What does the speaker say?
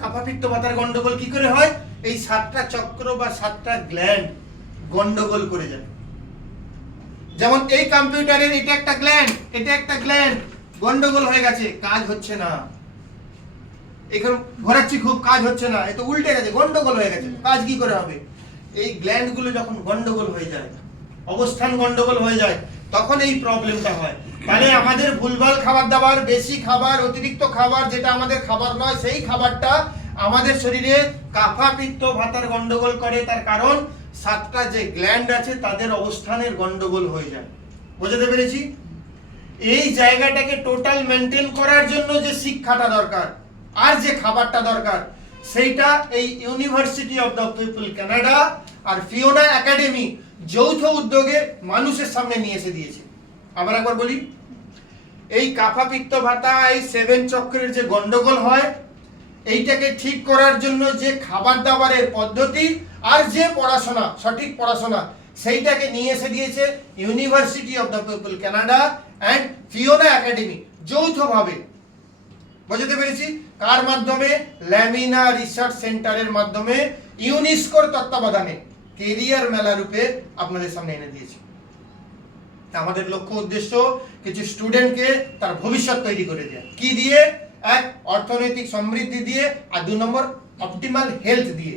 কাফাপিত্ত ভাতার গন্ডগোল কি করে হয়? এই 7টা চক্র বা 7টা গ্ল্যান্ড গন্ডগোল করে যায়। যেমন এই কম্পিউটারের এটা একটা গ্ল্যান্ড, এটা একটা গ্ল্যান্ড, গন্ডগোল হয়ে গেছে, কাজ হচ্ছে না। এখানে ঘোরাচ্ছি খুব, কাজ হচ্ছে না, এ তো উল্টে গেছে, গন্ডগোল হয়ে গেছে, কাজ কি করে হবে? এই গ্ল্যান্ড গুলো যখন গন্ডগোল হয়ে যায়, অবস্থান গন্ডগোল হয়ে যায়, তখন এই প্রবলেমটা হয়। তাহলে আমাদের ভুলভাল খাবার দাবার, বেশি খাবার, অতিরিক্ত খাবার, যেটা আমাদের খাবার নয়, সেই খাবারটা আমাদের শরীরে কাফা পিত্ত ভাতার গন্ডগোল করে। তার কারণ 7টা যে গ্ল্যান্ড আছে তাদের অবস্থানের গন্ডগোল হয়ে যায়। বুঝতে পেরেছি? এই জায়গাটাকে টোটাল মেনটেন করার জন্য যে শিক্ষাটা দরকার আর যে খাবারটা দরকার, সেইটা এই university of the people Canada আর ফিওনা একাডেমি যৌথ উদ্যোগে মানুষের সামনে নিয়ে এসে দিয়েছে। আবার একবার বলি, এই কাফা পিত্ত ভাতা, এই 7 চক্রের যে গন্ডগোল হয়, এইটাকে ঠিক করার জন্য যে খাবার দাবারের পদ্ধতি আর যে পড়াশোনা, সঠিক পড়াশোনা, সেইটাকে নিয়ে এসে দিয়েছে university of the people Canada and Fiona academy যৌথভাবে। বুঝতে পেরেছি? কার মাধ্যমে? ল্যামিনা রিসার্চ সেন্টারের মাধ্যমে, ইউনেস্কোর তত্ত্বাবধানে কেরিয়ার মেলা রূপে আপনাদের সামনে এনে দিয়েছে। আমাদের লক্ষ্য উদ্দেশ্য কিছু স্টুডেন্টকে তার ভবিষ্যৎ তৈরি করে দেয়া। কি দিয়ে? এক, অর্থনৈতিক সমৃদ্ধি দিয়ে, আর 2 নম্বর অপটিমাল হেলথ দিয়ে।